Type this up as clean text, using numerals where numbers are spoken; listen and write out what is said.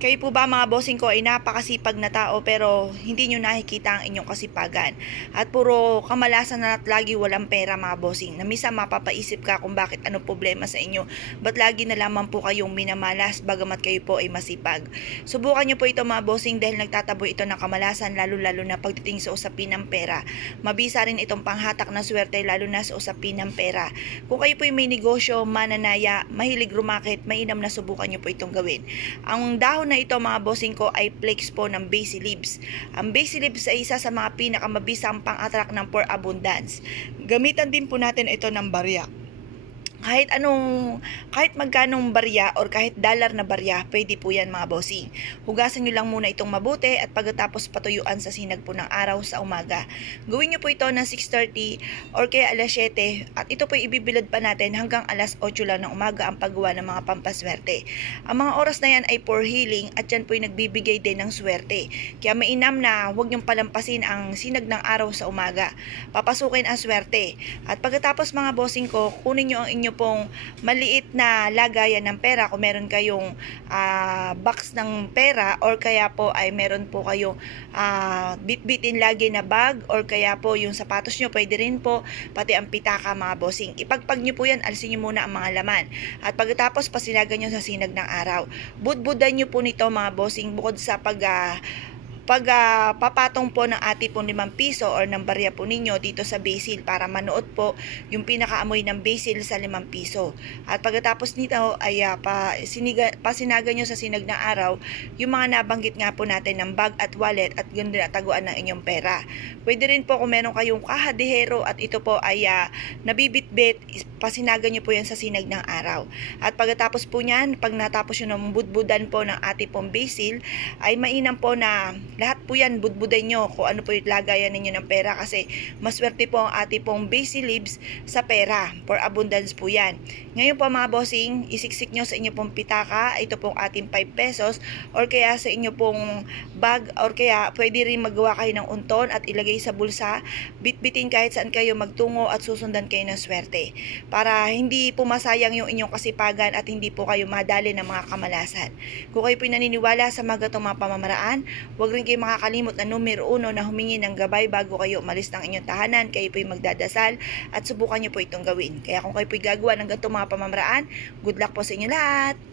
Kayo po ba mga bossing ko ay napakasipag na tao pero hindi nyo nakikita ang inyong kasipagan at puro kamalasan na at lagi walang pera mga bossing, na minsan mapapaisip ka kung bakit ano problema sa inyo, ba't lagi na lamang po kayong minamalas bagamat kayo po ay masipag. Subukan nyo po ito mga bossing dahil nagtataboy ito ng kamalasan lalo na pagdating sa usapin ng pera. Mabisa rin itong panghatak ng swerte lalo na sa usapin ng pera. Kung kayo po ay may negosyo, mananaya, mahilig rumakit, mainam na subukan nyo po itong gawin. Ang dahon na ito mga bossing ko ay flakes po ng basil leaves. Ang basil leaves ay isa sa mga pinakamabisang pang-attract ng for abundance. Gamitan din po natin ito ng barya. Kahit magkanong barya or kahit dollar na barya, pwede po yan mga bossing. Hugasan nyo lang muna itong mabuti at pagkatapos patuyuan sa sinag po ng araw sa umaga. Gawin nyo po ito ng 6:30 or kaya alas 7 at ito po ibibilad pa natin hanggang alas 8 lang ng umaga ang paggawa ng mga pampaswerte. Ang mga oras na yan ay for healing at yan po ay nagbibigay din ng swerte. Kaya mainam na huwag nyong palampasin ang sinag ng araw sa umaga. Papasukin ang swerte. At pagkatapos mga bossing ko, kunin nyo ang inyo pong maliit na lagayan ng pera kung meron kayong box ng pera or kaya po ay meron po kayong bitbitin lagi na bag or kaya po yung sapatos nyo, pwede rin po pati ang pitaka mga bossing. Ipagpag nyo po yan, alisin nyo muna ang mga laman at pagkatapos pasinagan nyo sa sinag ng araw. Budbudan nyo po nito mga bossing bukod sa papatong po ng ati po 5 piso or ng barya po ninyo dito sa basil para manood po yung pinakaamoy ng basil sa 5 piso. At pagkatapos nito ay pasinagan nyo sa sinag ng araw yung mga nabanggit nga po natin ng bag at wallet at ganda na taguan ng inyong pera. Pwede rin po kung meron kayong kahadihero at ito po ay nabibitbit, pasinagan nyo po yan sa sinag ng araw. At pagkatapos po nyan, pag natapos nyo ng budbudan po ng ati pong basil, ay mainam po na lahat po yan budbudan nyo kung ano po yung lagayan ninyo ng pera kasi maswerte po ang ati pong basil leaves sa pera. For abundance po yan. Ngayon po mga bossing, isiksik nyo sa inyo pong pitaka, ito pong ating 5 pesos or kaya sa inyo pong bag or kaya pwede rin magawa kayo ng unton at ilagay sa bulsa, bitbitin kahit saan kayo magtungo at susundan kayo ng swerte. Para hindi po masayang yung inyong kasipagan at hindi po kayo madali ng mga kamalasan. Kung kayo po naniniwala sa mga gatong mga pamamaraan, huwag rin kayo makakalimot na numero 1 na humingi ng gabay bago kayo umalis ng inyong tahanan. Kayo po'y magdadasal at subukan nyo po itong gawin. Kaya kung kayo po'y gagawa ng ganitong mga pamamaraan, good luck po sa inyo lahat!